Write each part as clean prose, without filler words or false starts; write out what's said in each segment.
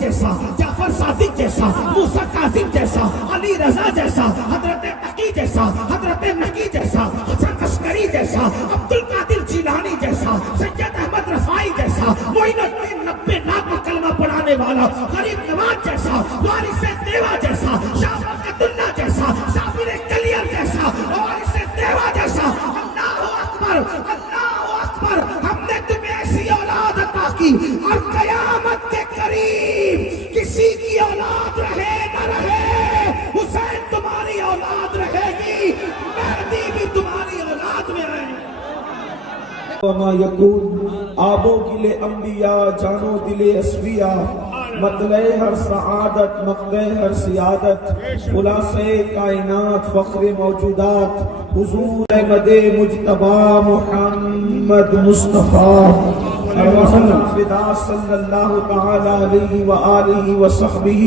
جیسا، جعفر صادق جیسا، موسیٰ کاظم جیسا، علی رضا جیسا، حضرت تقی جیسا، حضرت نقی جیسا، حسن عسکری جیسا، عبد القادر جیلانی جیسا، سید احمد رفاعی جیسا، معین الدین 90 ناک میں کلمہ پڑھانے والا غریب نواز جیسا، وارث دیوا جیسا، شاہ برکت اللہ جیسا، صابر کلیر جیسا، وارث دیوا جیسا. اللہ اکبر، اللہ اکبر. ہم نے تمہیں ایسی اولاد عطا کی اور قیامت کے قریب کسی کی اولاد رہے نہ رہے، حسین تمہاری اولاد رہے گی، مہدی بھی تمہاری اولاد میں رہے گی. وما یکون آبو گل انبیاء جانو دل اصفیاء، مطلع ہر سعادت مقطع ہر سیادت، خلاصہ کائنات فخر موجودات، حضور احمد مجتبی محمد مصطفیٰ فدا صلی اللہ تعالی علیہ وآلہ وصحبہ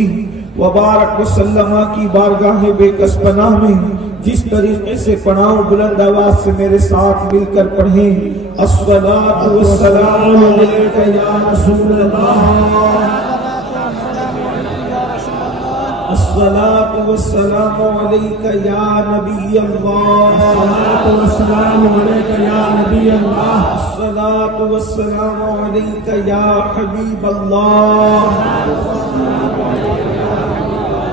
وبارک وسلم کی بارگاہ بے کس پناہ میں جس طریقے سے پڑھاؤں بلند آواز سے میرے ساتھ مل کر پڑھیں. الصلاۃ والسلام علیک یا رسول اللہ، الصلاۃ والسلام علیک یا نبی اللہ، الصلاۃ والسلام علیک یا نبی اللہ، الصلاۃ والسلام علیک یا حبیب اللہ،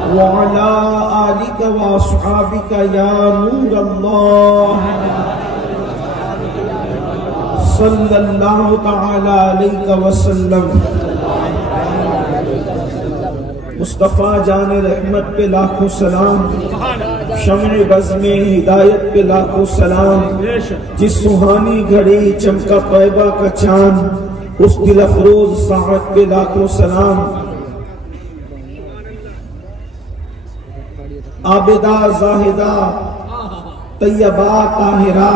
وعلى آلك وأصحابك يا نور الله صلى الله تعالى عليك وسلم. مصطفیٰ جان رحمت پہ لاکھوں سلام، شمع بزم ہدایت پہ لاکھوں سلام، جس سہانی گھڑی چمکا طیبہ کا چاند اس دل افروز ساعت پہ لاکھوں سلام. عابدہ زاہدہ طیبہ طاہرہ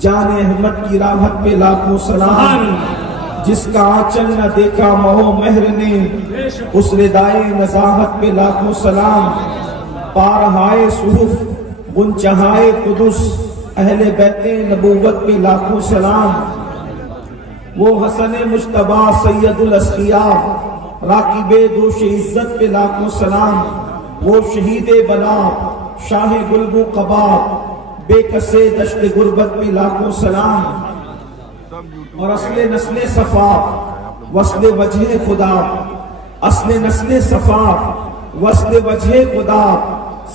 جان احمد کی راحت پہ لاکھوں سلام، جس کا آنچل نہ دیکھا مہو مہر نے اس ردائے نزاہت پہ لاکھوں سلام. پارہائے صحف بنچہائے قدس اہل بیت نبوت پہ لاکھوں سلام. وہ حسن مجتبی سید الاسقیاء راکب دوش عزت پہ لاکھوں سلام. وہ شہید بلا شاہ گلبو قبا بے کسے دشت غربت پہ لاکھوں سلام. اور اصل نسل صفا وصل وجہ خدا، اصل نسل صفا وصل وجہ خدا،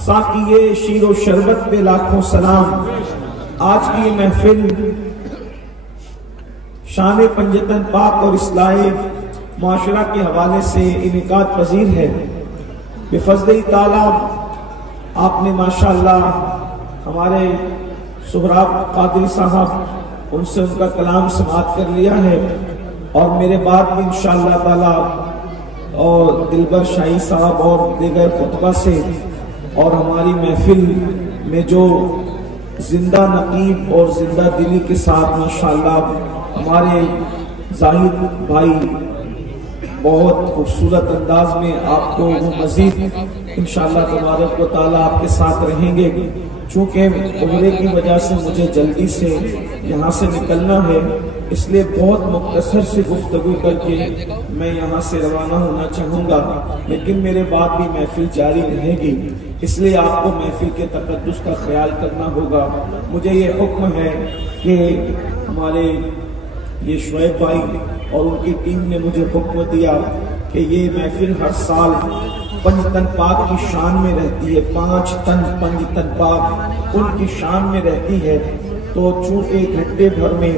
ساقیے شیر و شربت پہ لاکھوں سلام. آج کی محفل شان پنجتن پاک اور اصلاح معاشرہ کے حوالے سے انعقاد پذیر ہے. بفضل تعالیٰ آپ نے ماشاءاللہ ہمارے سہراب قادری صاحب ان سے ان کا کلام سماعت کر لیا ہے، اور میرے بعد بھی انشاءاللہ تعالیٰ اور دلبر شاہی صاحب اور دیگر خطبہ سے اور ہماری محفل میں جو زندہ نقیب اور زندہ دلی کے ساتھ ماشاءاللہ ہمارے زاہد بھائی بہت خوبصورت انداز میں آپ کو وہ مزید انشاءاللہ تبارک و تعالیٰ آپ کے ساتھ رہیں گے. چونکہ عمرے کی وجہ سے مجھے جلدی سے یہاں سے نکلنا ہے، اس لیے بہت مختصر سے گفتگو کر کے میں یہاں سے روانہ ہونا چاہوں گا، لیکن میرے بعد بھی محفل جاری رہے گی، اس لیے آپ کو محفل کے تقدس کا خیال کرنا ہوگا. مجھے یہ حکم ہے کہ ہمارے یہ شعیب بھائی اور ان کی ٹیم نے مجھے حکم دیا کہ یہ محفل ہر سال پنج تن پاک کی شان میں رہتی ہے، 5 تن پنج تن پاک ان کی شان میں رہتی ہے. تو چونکہ گھنٹے بھر میں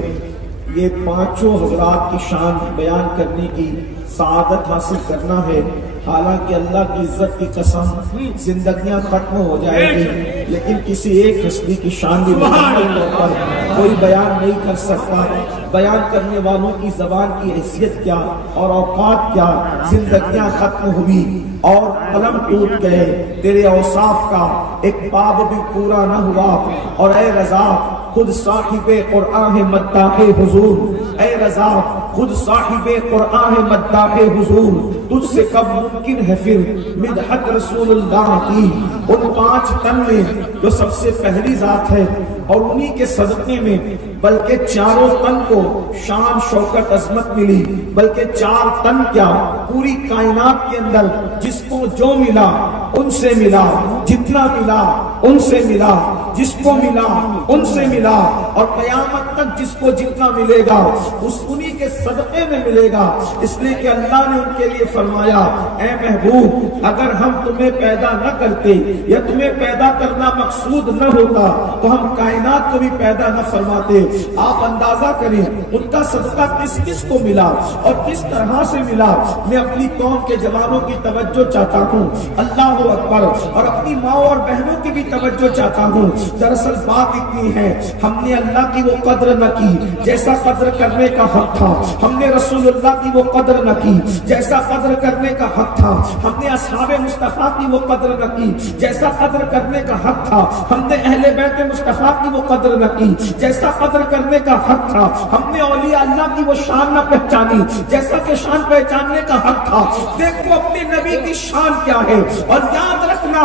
یہ 5 حضرات کی شان بیان کرنے کی سعادت حاصل کرنا ہے. حالانکہ اللہ کی عزت کی قسم زندگیاں ختم ہو جائے گی، لیکن کسی ایک ہستی کی شان بھی مکمل طور پر کوئی بیان نہیں کر سکتا. بیان کرنے والوں کی زبان کی حیثیت کیا اور اوقات کیا، زندگیاں ختم ہوئی اور قلم ٹوٹ گئے، تیرے اوصاف کا ایک باب بھی پورا نہ ہوا. اور اے رضا خود صاحب قرآن مداح حضور، اے رضا خود صاحب قرآن مداح حضور، تجھ سے کب ممکن ہے پھر مدحت رسول اللہ کی۔ ان 5 تن میں جو سب سے پہلی ذات ہے اور انہی کے صدقے میں بلکہ 4 تن کو شان شوکت عظمت ملی، بلکہ 4 تن کیا پوری کائنات کے اندر جس کو جو ملا ان سے ملا، جتنا ملا ان سے ملا، جس کو ملا ان سے ملا، اور قیامت تک جس کو جتنا ملے گا اس انہی کے صدقے میں ملے گا۔ اس لیے کہ اللہ نے ان کے لیے فرمایا اے محبوب اگر ہم تمہیں پیدا نہ کرتے یا تمہیں پیدا کرنا مقصود نہ ہوتا تو ہم کائنات کو بھی پیدا نہ فرماتے۔ آپ اندازہ کریں ان کا صدقہ کس کس کو ملا اور کس طرح سے ملا۔ میں اپنی قوم کے جوانوں کی توجہ چاہتا ہوں، اللہ اکبر، اور اپنی ماں اور بہنوں کی بھی توجہ چاہتا ہوں۔ دراصل بات اتنی ہے ہم نے اللہ کی وہ قدر نہ کی جیسا قدر کرنے کا حق تھا، ہم نے رسول اللہ کی وہ قدر نہ کی جیسا قدر کرنے کا حق تھا، ہم نے اصحاب مصطفیٰ کی وہ قدر نہ کی جیسا قدر کرنے کا حق تھا، ہم نے اہل بیت مصطفیٰ کی وہ قدر نہ کی جیسا قدر کرنے کا حق تھا، ہم نے اولیاء اللہ کی وہ شان نہ پہچانی جیسا کہ شان پہچاننے کا حق تھا۔ دیکھو اپنے نبی کی شان کیا ہے، اور یاد رکھنا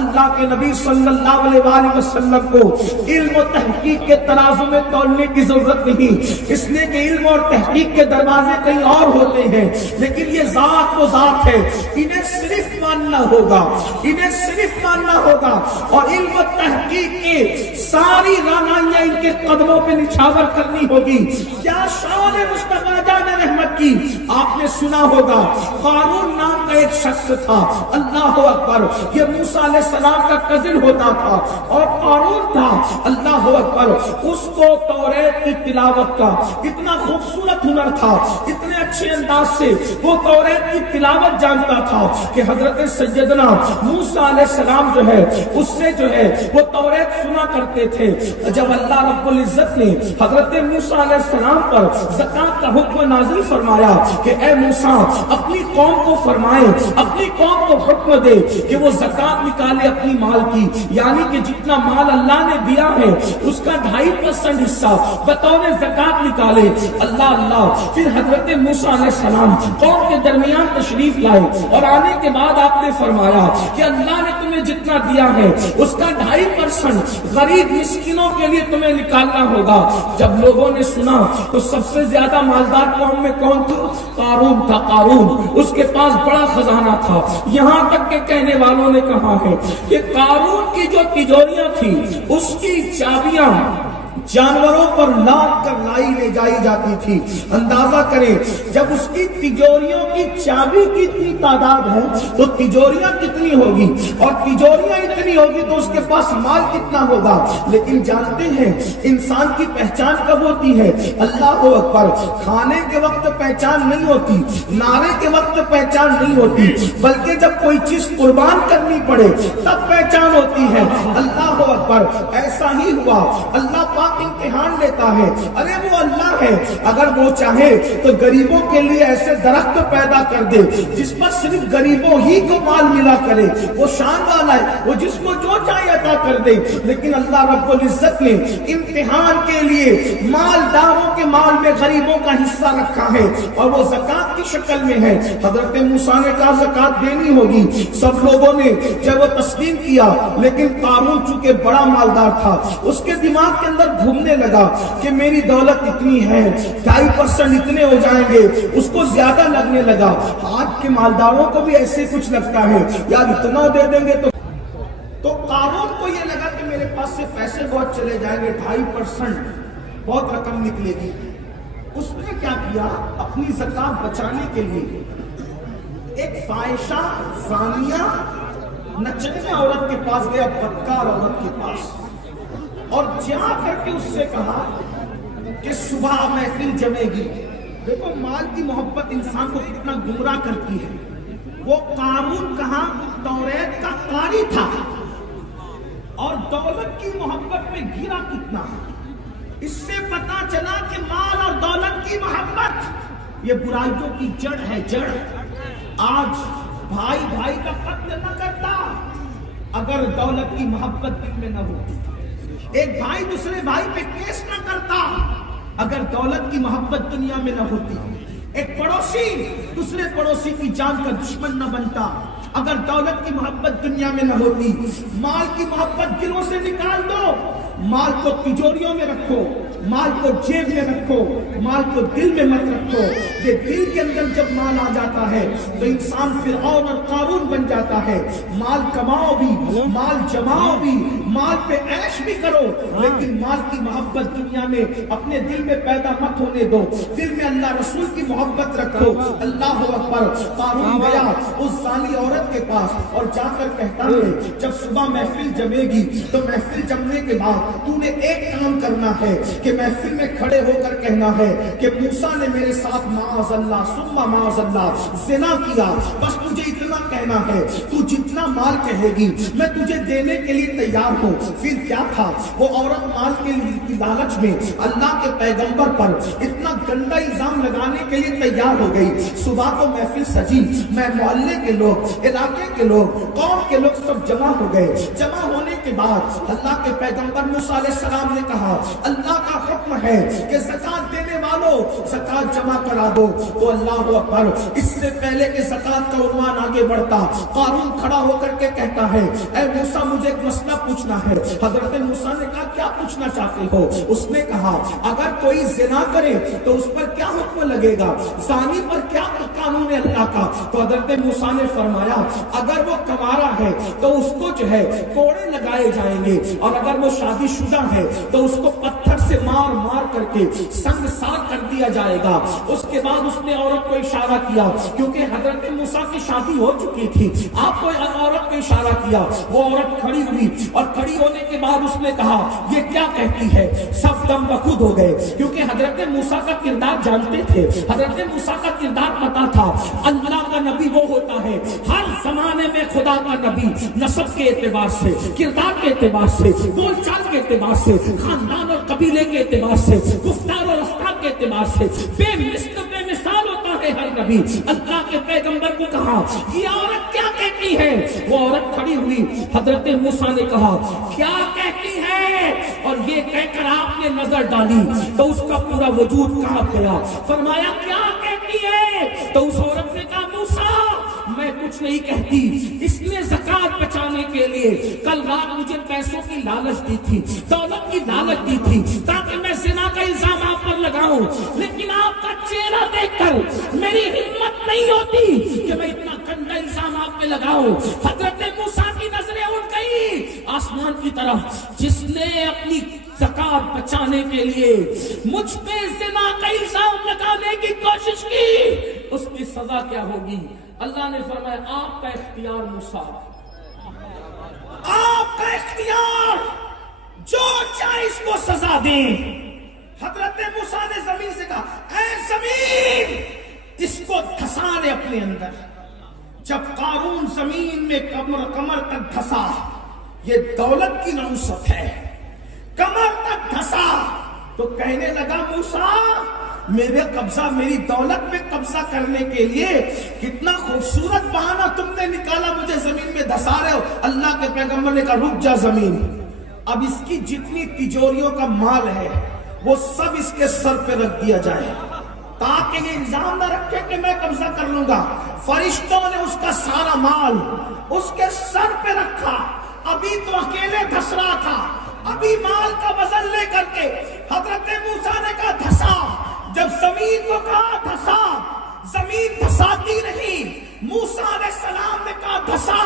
اللہ کے نبی صلی اللہ علیہ وآلہ وسلم کو علم و تحقیق کے ترازو میں تولنے کی ضرورت نہیں، اس لیے کہ علم اور تحقیق کے دروازے کہیں اور ہوتے ہیں، لیکن یہ ذات وہ ذات ہے، انہیں صرف ماننا ہوگا، انہیں صرف ماننا ہوگا، اور علم و تحقیق کے ساری رانائیاں ان کے قدموں پہ نچھاور کرنی ہوگی۔ کیا شان مصطفیٰ جان رحمت کی آپ نے سنا ہوگا، قارون نام کا ایک شخص تھا، اللہ اکبر، یہ موسیٰ علیہ السلام کا کزن ہوتا تھا اور قارون تھا، اللہ اکبر، اس کو توریت کی تلاوت کا اتنا خوبصورت ہنر تھا، اتنے اچھے انداز سے وہ توریت کی تلاوت جانتا تھا کہ حضرت سیدنا موسیٰ علیہ السلام جو ہے اس سے جو ہے وہ توریت سنا کرتے تھے۔ جب اللہ رب العزت نے حضرت موسیٰ علیہ السلام پر زکوٰۃ کا حکم نازل فرمایا کہ اے موسیٰ اپنی قوم کو فرمائے، اپنی قوم کو حکم دے کہ وہ زکوٰۃ نکالے اپنی مال کی، یعنی کہ جتنا مال اللہ نے دیا ہے اس کا 2.5% حصہ بطور زکوٰۃ نکالے۔ اللہ پھر حضرت موسیٰ علیہ السلام قوم کے درمیان تشریف لائے اور آنے کے بعد آپ نے فرمایا کہ اللہ نے تمہیں جتنا دیا ہے اس کا 2.5% غریب مسکینوں کے لیے تمہیں نکالنا ہوگا۔ جب لوگوں نے سنا تو سب سے زیادہ مالدار قوم میں کون تھا؟ قارون تھا۔ قارون اس کے پاس بڑا خزانہ تھا، یہاں تک کہ کہنے والوں نے کہا ہے کہ قارون کی جو تجوریاں تھی اس کی چابیاں جانوروں پر لاد کر لائی لے جائی جاتی تھی۔ اندازہ کریں جب اس کی تجوریوں کی چابی کی اتنی تعداد ہے تو تجوریاں کتنی ہوگی، اور تجوریاں اتنی ہوگی تو اس کے پاس مال کتنا ہوگا۔ لیکن جانتے ہیں انسان کی پہچان کب ہوتی ہے؟ اللہ اکبر، کھانے کے وقت پہچان نہیں ہوتی، نعرے کے وقت پہچان نہیں ہوتی، بلکہ جب کوئی چیز قربان کرنی پڑے تب پہچان ہوتی ہے۔ اللہ اکبر، ایسا ہی ہوا، اللہ پاک امتحان لیتا ہے۔ ارے وہ اللہ ہے، اگر وہ چاہے تو غریبوں کے لیے ایسے درخت پیدا کر دے جس پر صرف غریبوں ہی کو مال ملا کرے، وہ شان والا ہے، وہ جس کو جو چاہے عطا کر دے۔ لیکن اللہ رب العزت نے امتحان کے لیے مالداروں کے مال میں غریبوں کا حصہ رکھا ہے، اور وہ زکوٰۃ کی شکل میں ہے۔ حضرت موسیٰ نے کہا زکوٰۃ دینی ہوگی، سب لوگوں نے جب وہ تسلیم کیا، لیکن قارون چونکہ بڑا مالدار تھا اس کے دماغ کے اندر گھومنے لگا کہ میری دولت اتنی ہے، 2.5% اتنے ہو جائیں گے، اس کو زیادہ لگنے لگا۔ آج کے مالداروں کو بھی ایسے کچھ لگتا ہے یار اتنا دے دیں گے تو قارون کو یہ لگا کہ میرے پاس سے پیسے بہت چلے جائیں گے، 2.5% بہت رقم نکلے گی۔ اس نے کیا کیا؟ اپنی زکوٰۃ بچانے کے لیے ایک فاحشہ زانیہ نچنے عورت کے پاس گیا، بدکار عورت کے پاس، اور جا کر کے اس سے کہا کہ صبح محفل جمے گی۔ دیکھو مال کی محبت انسان کو کتنا گمراہ کرتی ہے۔ وہ قارون کہاں توریت کا قاری تھا اور دولت کی محبت میں گرا کتنا۔ اس سے پتا چلا کہ مال اور دولت کی محبت یہ برائیوں کی جڑ ہے، جڑ۔ آج بھائی بھائی کا قتل نہ کرتا اگر دولت کی محبت دل میں نہ ہوتی، ایک بھائی دوسرے بھائی پہ کیس نہ کرتا اگر دولت کی محبت دنیا میں نہ ہوتی، ایک پڑوسی دوسرے پڑوسی کی جان کا دشمن نہ بنتا، اگر دولت کی محبت دنیا میں نہ ہوتی، مال کی محبت دلوں سے نکال دو، مال کو تجوریوں میں رکھو، مال کو جیب میں رکھو، مال کو دل میں مت رکھو۔ یہ دل کے اندر جب مال آ جاتا ہے تو انسان فرعون اور قارون بن جاتا ہے۔ مال کماؤ بھی، مال جماؤ بھی، مال پہ عیش بھی کرو، لیکن مال کی محبت دنیا میں اپنے دل میں پیدا مت ہونے دو۔ دل میں اللہ رسول کی محبت رکھو۔ اللہ اکبر۔ قارون گیا اس زانی عورت کے پاس اور جا کر کہتا ہے جب صبح محفل جمے گی تو محفل جمنے کے بعد تو نے ایک کام کرنا ہے کہ محفل میں کھڑے ہو کر کہنا ہے کہ موسیٰ نے میرے ساتھ معاذ اللہ ثم معاذ اللہ زنا کیا، بس تجھے اتنا کہنا ہے، تو جتنا مال کہے گی میں تجھے دینے کے لیے تیار ہوں۔ پھر کیا تھا، وہ عورت مال کے لالچ میں اللہ کے پیغمبر پر اتنا گندا الزام لگانے کے لیے تیار ہو گئی۔ صبح کو محفل سجی، میں محلے کے لوگ، علاقے کے لوگ، قوم کے لوگ سب جمع ہو گئے۔ جمع ہونے کے بعد اللہ کے پیغمبر موسیٰ علیہ السلام نے کہا اللہ کا حکم ہے کہ زکات دینے والوں زکات جمع کرا دو۔ تو اللہ اکبر، اس سے پہلے کہ زکات کا عنوان آگے بڑھتا، قارون کھڑا ہو کر کے کہتا ہے اے موسیٰ مجھے ایک مسئلہ پوچھنا ہے۔ حضرت موسیٰ نے کہا کیا پوچھنا چاہتے ہو؟ اس نے کہا اگر کوئی زنا کرے تو اس پر کیا حکم لگے گا، زانی پر کیا قانون ہے اللہ کا؟ تو حضرت موسیٰ نے فرمایا اگر وہ کمارا ہے تو اس کو جو ہے کوڑے لگائے جائیں گے، اور اگر وہ شادی شدہ ہے تو اس کو پتھر سے مار مار کر کے سنگسار کر دیا جائے گا۔ اس کے بعد اس نے عورت کو اشارہ کیا، کیونکہ حضرت موسیٰ کی شادی ہو چکی تھی، آپ کو عورت کو اشارہ کیا، وہ عورت کھڑی ہوئی، اور کھڑی ہونے کے بعد اس نے کہا یہ کیا کہتی ہے؟ سب دم بخود ہو گئے، کیونکہ حضرت موسیٰ کا کردار جانتے تھے، حضرت موسیٰ کا کردار پتا تھا۔ اللہ کا نبی وہ ہوتا ہے ہر زمانے میں خدا کا نبی، نسب کے اعتبار سے، کردار کے اعتبار سے، بول چال کے اعتبار سے، خاندان اور قبیلے کے اعتبار سے، گفتار اور رفتار کے اعتبار سے بے مثال ہوتا ہے ہر نبی۔ اللہ کے پیغمبر کو کہا یہ عورت کیا کہتی ہے؟ وہ عورت کھڑی ہوئی، حضرت موسیٰ نے کہا کیا کہتی ہے؟ اور یہ کہہ کر آپ نے نظر ڈالی تو اس کا پورا وجود کانپ گیا۔ فرمایا کیا کہتی ہے؟ تو اس عورت نے کہا موسیٰ میں کچھ نہیں کہتی، اس نے زکات بچانے کے لیے کل رات مجھے پیسوں کی لالچ دی تھی، دولت کی لالچ دی تھی تاکہ میں زنا کا الزام آپ پر لگاؤں، لیکن آپ کا چہرہ دیکھ کر میری ہمت نہیں ہوتی کہ میں اتنا گندا الزام آپ پہ لگاؤں۔ حضرت موسیٰ کی نظریں اٹھ گئی آسمان کی طرف، جس نے اپنی زکات بچانے کے لیے مجھ پہ زنا کا الزام لگانے کی کوشش کی، اس کی سزا کیا ہوگی؟ اللہ نے فرمایا آپ کا اختیار موسیٰ، آپ کا اختیار، جو چاہے اس کو سزا دیں۔ حضرت موسیٰ نے زمین سے کہا اے زمین اس کو دھسا لے اپنے اندر۔ جب قارون زمین میں کمر تک دھسا، یہ دولت کی نحوست ہے، کمر تک دھسا تو کہنے لگا موسیٰ میرے قبضہ، میری دولت میں قبضہ کرنے کے لیے کتنا خوبصورت بہانہ تم نے نکالا، مجھے زمین میں دھسا رہے ہو۔ اللہ کے پیغمبر نے کہا رک جا زمین، اب اس کی جتنی تجوریوں کا مال ہے وہ سب اس کے سر پہ رکھ دیا جائے تاکہ یہ الزام نہ رکھے کہ میں قبضہ کر لوں گا۔ فرشتوں نے اس کا سارا مال اس کے سر پہ رکھا، ابھی تو اکیلے دھس رہا تھا، ابھی مال کا وزن لے کر کے حضرت موسیٰ نے کہا دھسا۔ جب زمین کو کہا دھسا، زمین دھساتی نہیں، موسیٰ علیہ السلام نے کہا دھسا،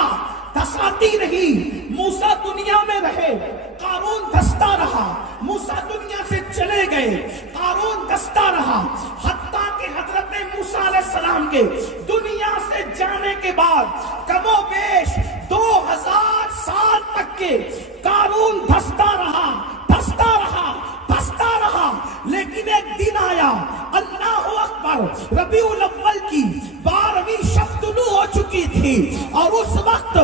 دھساتی نہیں۔ موسیٰ دنیا میں رہے، قارون دھستا رہا، موسیٰ دنیا سے چلے گئے، قارون دھستا رہا، حتیٰ کہ حضرت موسیٰ علیہ السلام کے دنیا سے جانے کے بعد کم و بیش 2000 سال تک کے قارون دھستا رہا، دھستا رہا، دھستا رہا، لیکن ایک دن آیا، اللہ اکبر، ربیع الاول کی 12ویں شب طلوع ہو چکی تھی، اور اس وقت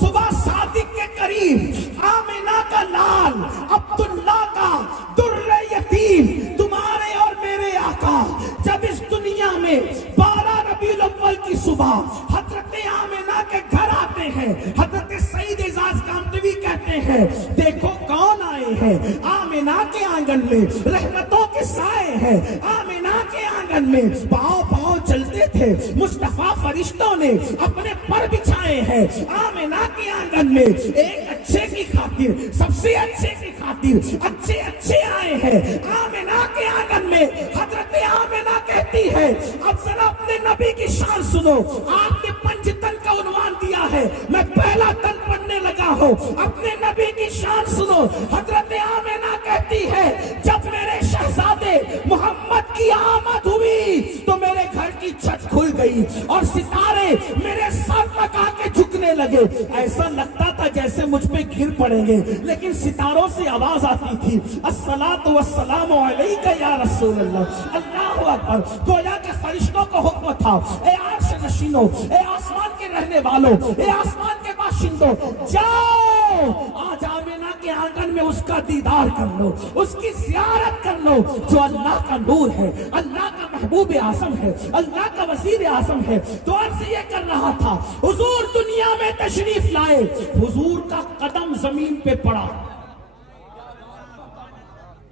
صبح صادق کے قریب آمینہ کا لال عبداللہ کا در یتیم تمہارے اور میرے آقا جب اس دنیا میں 12 ربیع الاول کی صبح حضرت آمینہ کے گھر آتے ہیں، حضرت سید اعزاز کامتوی کہتے ہیں دیکھو کون آئے ہے آمینہ کے آنگن میں رحمتوں کے سائے ہیں آمینہ کے آنگن میں پاؤں پاؤں چلتے تھے مصطفیٰ فرشتوں نے اپنے پر بچھائے ہیں آمینہ کے آنگن میں ایک اچھے کی خاطر سب سے اچھے کی خاطر اچھے آئے ہیں آمینہ کے آنگن میں حضرت آمینہ کہتی ہے اب ذرا اپنے نبی کی شان سنو آپ نے 5 تن کا عنوان دیا ہے میں پہلا تن پڑھنے لگا ہوں اپنے نبی کی شان سنو حضرت آمینہ کہتی ہے جب میرے شہزادے محمد کی آمد ہوئی تو میرے گھر کی چھت کھل گئی اور ستارے میرے سر تک آ کے جھکنے لگے ایسا لگتا تھا جیسے مجھ پہ گر پڑیں گے لیکن ستاروں سے آواز آتی تھی الصلاۃ والسلام علیک یا رسول اللہ اللہ اکبر گویا کہ فرشتوں کو حکم تھا اے عرش نشینوں اے آسمان کے رہنے والوں اے آسمان کے باشندوں جاؤ آج آمینہ کے آنگن میں اس کا دیدار کر لو اس کی زیارت کر لو جو اللہ کا نور ہے اللہ کا محبوب اعظم ہے اللہ کا وزیر اعظم ہے تو عرض یہ کر رہا تھا حضور دنیا میں تشریف لائے حضور کا قدم زمین پہ پڑا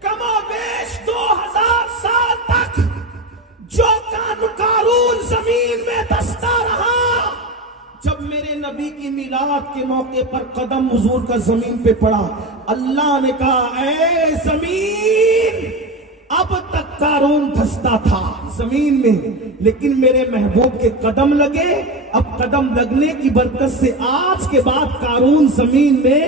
کم و بیش 2000 سال تک جو قارون زمین میں دستہ رہا جب میرے نبی کی میلاد کے موقع پر قدم حضور کا زمین پہ پڑا اللہ نے کہا اے زمین اب تک قارون دھستا تھا زمین میں لیکن میرے محبوب کے قدم لگے اب قدم لگنے کی برکت سے آج کے بعد قارون زمین میں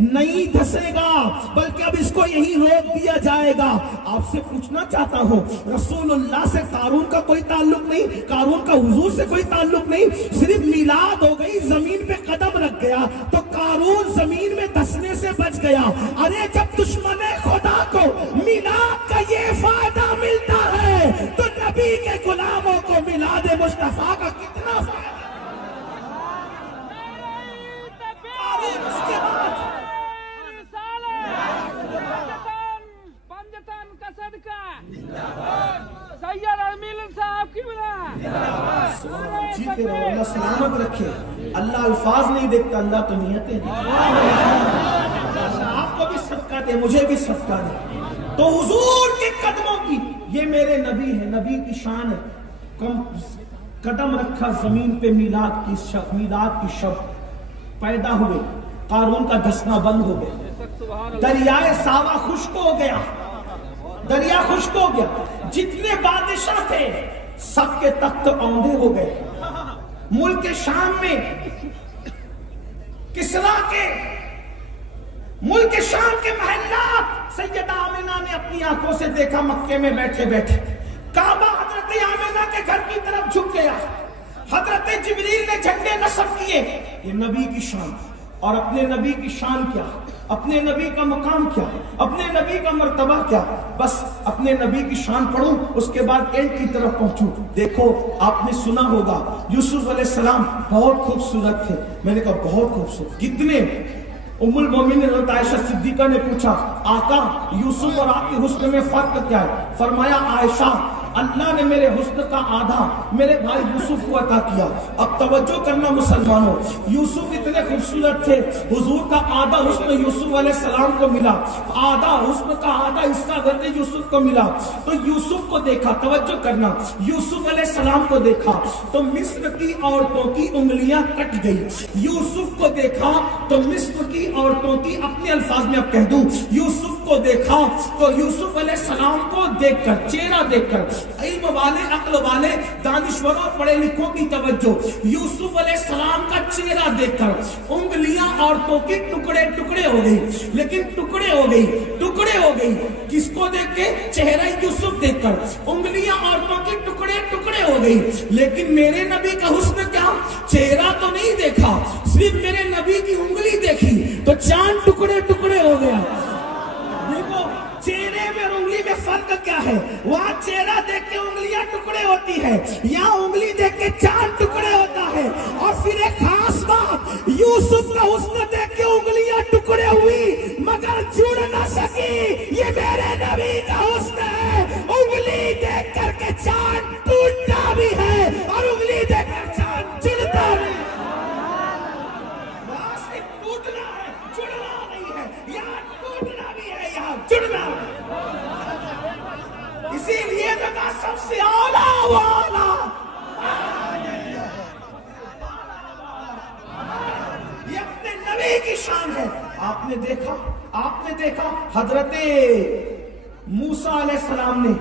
نہیں دھسے گا بلکہ اب اس کو یہی روک دیا جائے گا آپ سے پوچھنا چاہتا ہوں رسول اللہ سے قارون کا کوئی تعلق نہیں قارون کا حضور سے کوئی تعلق نہیں صرف میلاد ہو گئی زمین پہ قدم رکھ گیا تو قارون زمین میں دھسنے سے بچ گیا ارے جب دشمن خدا کو میلاد کا یہ فائدہ ملتا ہے تو نبی کے غلاموں کو میلاد مصطفیٰ کا کتنا فائدہ اس کے بعد جیتے رہو اللہ سلامت رکھے اللہ الفاظ نہیں دیکھتا اللہ تو نیتیں آپ کو بھی صدقہ دے مجھے بھی صدقہ دے تو حضور کے قدموں کی یہ میرے نبی ہے نبی کی شان ہے قدم رکھا زمین پہ میلاد کی شب پیدا ہوئے قارون کا دھسنا بند ہو گیا دریائے ساوا خشک ہو گیا دریا خشک ہو گیا جتنے بادشاہ تھے سب کے تخت اوندھے ہو گئے ملک شام میں کسرا کے ملک شام کے محلات سیدہ آمینہ نے اپنی آنکھوں سے دیکھا مکے میں بیٹھے بیٹھے کعبہ حضرت آمینہ کے گھر کی طرف جھک گیا حضرت جبریل نے جھنڈے نصب کیے یہ نبی کی شان اور اپنے نبی کی شان کیا اپنے نبی کا مقام کیا اپنے نبی کا مرتبہ کیا بس اپنے نبی کی شان پڑھوں اس کے بعد اینڈ کی طرف پہنچوں دیکھو آپ نے سنا ہوگا یوسف علیہ السلام بہت خوبصورت تھے میں نے کہا بہت خوبصورت کتنے ام المومنین حضرت عائشہ صدیقہ نے پوچھا آقا یوسف اور آپ کے حسن میں فرق کیا ہے فرمایا عائشہ اللہ نے میرے حسن کا آدھا میرے بھائی یوسف کو عطا کیا اب توجہ کرنا مسلمانوں یوسف اتنے خوبصورت تھے حضور کا آدھا حسن یوسف علیہ السلام کو ملا آدھا حسن کا آدھا حصہ حضرت یوسف کو ملا تو یوسف کو دیکھا توجہ کرنا یوسف علیہ السلام کو دیکھا تو مصر کی عورتوں کی انگلیاں کٹ گئی یوسف کو دیکھا تو مصر کی عورتوں کی اپنے الفاظ میں اب کہہ دوں یوسف کو دیکھا تو یوسف علیہ السلام کو دیکھ کر چہرہ دیکھ کر علم والے عقل والے دانشوروں پڑھے لکھوں کی توجہ یوسف علیہ السلام کا چہرہ دیکھ کر انگلیاں عورتوں کے ٹکڑے ٹکڑے ہو گئی لیکن ٹکڑے ہو گئی کس کو دیکھ کے چہرہ یوسف دیکھ کر انگلیاں عورتوں کے ٹکڑے ٹکڑے ہو گئی لیکن میرے نبی کا حسن کیا چہرہ تو نہیں دیکھا صرف میرے نبی کی انگلی دیکھی تو چاند ٹکڑے ٹکڑے ہو گیا دیکھو چہرے میں اور انگلی میں فرق کیا ہے وہاں چہرہ دیکھ کے انگلیاں ٹکڑے ہوتی ہے یہاں انگلی دیکھ کے چاند ٹکڑے ہوتا ہے اور پھر ایک خاص بات یوسف کا حسن دیکھ کے انگلیاں ٹکڑے ہوئی مگر جڑ نہ سکی یہ میرے نبی کا حسن ہے انگلی دیکھ کر کے چاند ٹوٹتا بھی ہے اور انگلی دیکھ کر چاند جڑتا بھی ہے ٹوٹنا ہے جڑنا نہیں ہے یہاں ٹوٹنا بھی ہے نبی کی شان ہے. آپ نے دیکھا حضرت موسیٰ علیہ السلام نے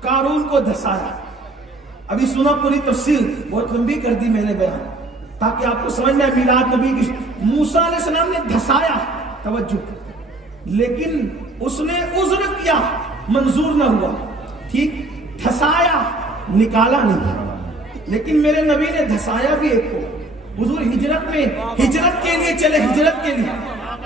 قارون کو دھسایا. ابھی سنا پوری تفصیل، بہت لمبی کر دی میں نے بیان تاکہ آپ کو سمجھ میں میلاد نبی کی. موسیٰ علیہ السلام نے دھسایا، توجہ، لیکن اس نے عذر کیا، منظور نہ ہوا. ٹھیک، دھسایا، نکالا نہیں. لیکن میرے نبی نے دھسایا بھی ایک کو. حضور ہجرت کے لیے چلے، ہجرت کے لیے،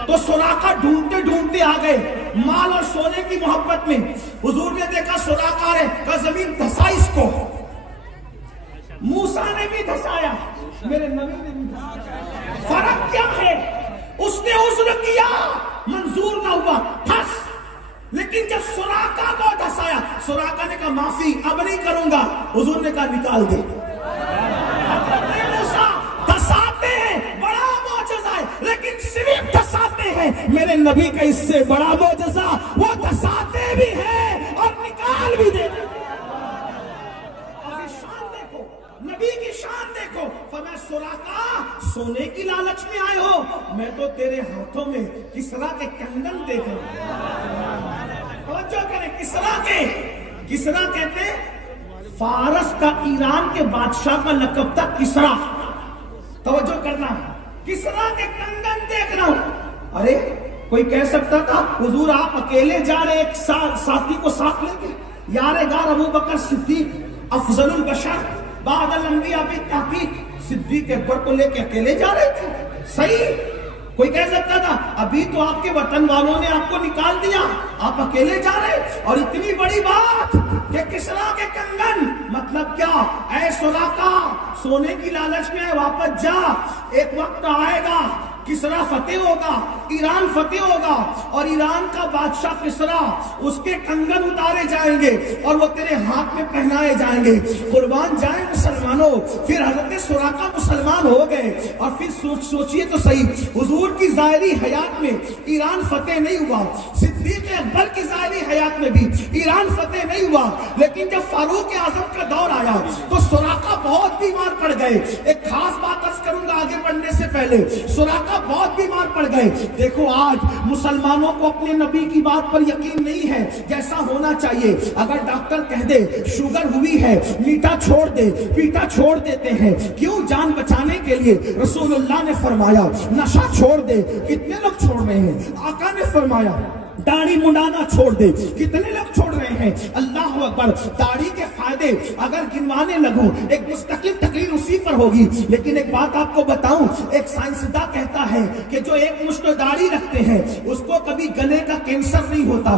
تو سراقہ ڈھونڈتے ڈھونڈتے آ گئے مال اور سونے کی محبت میں. حضور نے دیکھا سراقہ ہے، کہا زمین دھسا اس کو. موسیٰ نے بھی دھسایا، میرے نبی نے بھی دھسایا. فرق کیا ہے؟ اس نے عذر کیا، منظور نہ ہوا، دھس. لیکن جب سراقہ کو دھسایا، سراقہ نے کہا معافی، اب نہیں کروں گا. حضور نے کہا نکال دے. دھساتے ہیں، بڑا معجزہ ہے، لیکن صرف دھساتے ہیں. میرے نبی کا اس سے بڑا معجزہ، وہ دھساتے بھی ہیں اور نکال بھی دیتے. شان دیکھو، نبی کی شان دیکھو. فرمایا سراقہ، سونے کی لالچ میں آئے ہو، میں تو تیرے ہاتھوں میں کسرا کے کنگن دیکھ رہا ہوں. توجہ کریں، کسرا کہتے ہیں فارس کا، ایران کے بادشاہ کا لقب تھا کسرا. توجہ کرنا، کسرا کے کنگن دیکھ رہا ہوں. ارے کوئی کہہ سکتا تھا حضور آپ اکیلے جا رہے، ایک ساتھی کو ساتھ لے کے؟ یار غار ابو بکر صدیق افضل البشر بعد الانبیاء بالتحقیق، صدیق اکبر کو لے کے اکیلے جا رہے تھے. صحیح، کوئی کہہ سکتا تھا ابھی تو آپ کے وطن والوں نے آپ کو نکال دیا، آپ اکیلے جا رہے. اور اتنی بڑی بات کہ کسرا کے کنگن، مطلب کیا؟ اے سراقہ، سونے کی لالچ میں واپس جا، ایک وقت آئے گا کسرا فتح ہوگا، ایران فتح ہوگا، اور ایران کا بادشاہ کسرا، اس کے کنگن اتارے جائیں گے اور وہ تیرے ہاتھ میں پہنائے جائیں گے. قربان جائیں مسلمانوں. پھر حضرت سراقہ مسلمان ہو گئے. اور پھر سوچئے تو صحیح، حضور کی ظاہری حیات میں ایران فتح نہیں ہوا، صدیق اکبر کی ظاہری حیات میں بھی ایران فتح نہیں ہوا. لیکن جب فاروق اعظم کا دور آیا تو سراقہ بہت بیمار پڑ گئے. ایک خاص بات عرض کروں گا آگے بڑھنے سے پہلے، سراقہ بہت بیمار پڑ گئے. دیکھو آج مسلمانوں کو اپنے نبی کی بات پر یقین نہیں ہے جیسا ہونا چاہیے. اگر ڈاکٹر کہہ دے شوگر ہوئی ہے، میٹھا چھوڑ دے، پیٹا چھوڑ دیتے ہیں. کیوں؟ جان بچانے کے لیے. رسول اللہ نے فرمایا نشہ چھوڑ دے، کتنے لوگ چھوڑ رہے ہیں. آقا نے فرمایا داڑھی منڈانا چھوڑ دے، کتنے لوگ چھوڑ رہے ہیں. اللہ اکبر. داڑھی کے فائدے اگر گنوانے لگوں ایک مستقل تقریر اسی پر ہوگی. لیکن ایک بات آپ کو بتاؤں، ایک سائنسداں کہتا ہے کہ جو ایک مشت داڑھی رکھتے ہیں اس کو کبھی گلے کا کینسر نہیں ہوتا.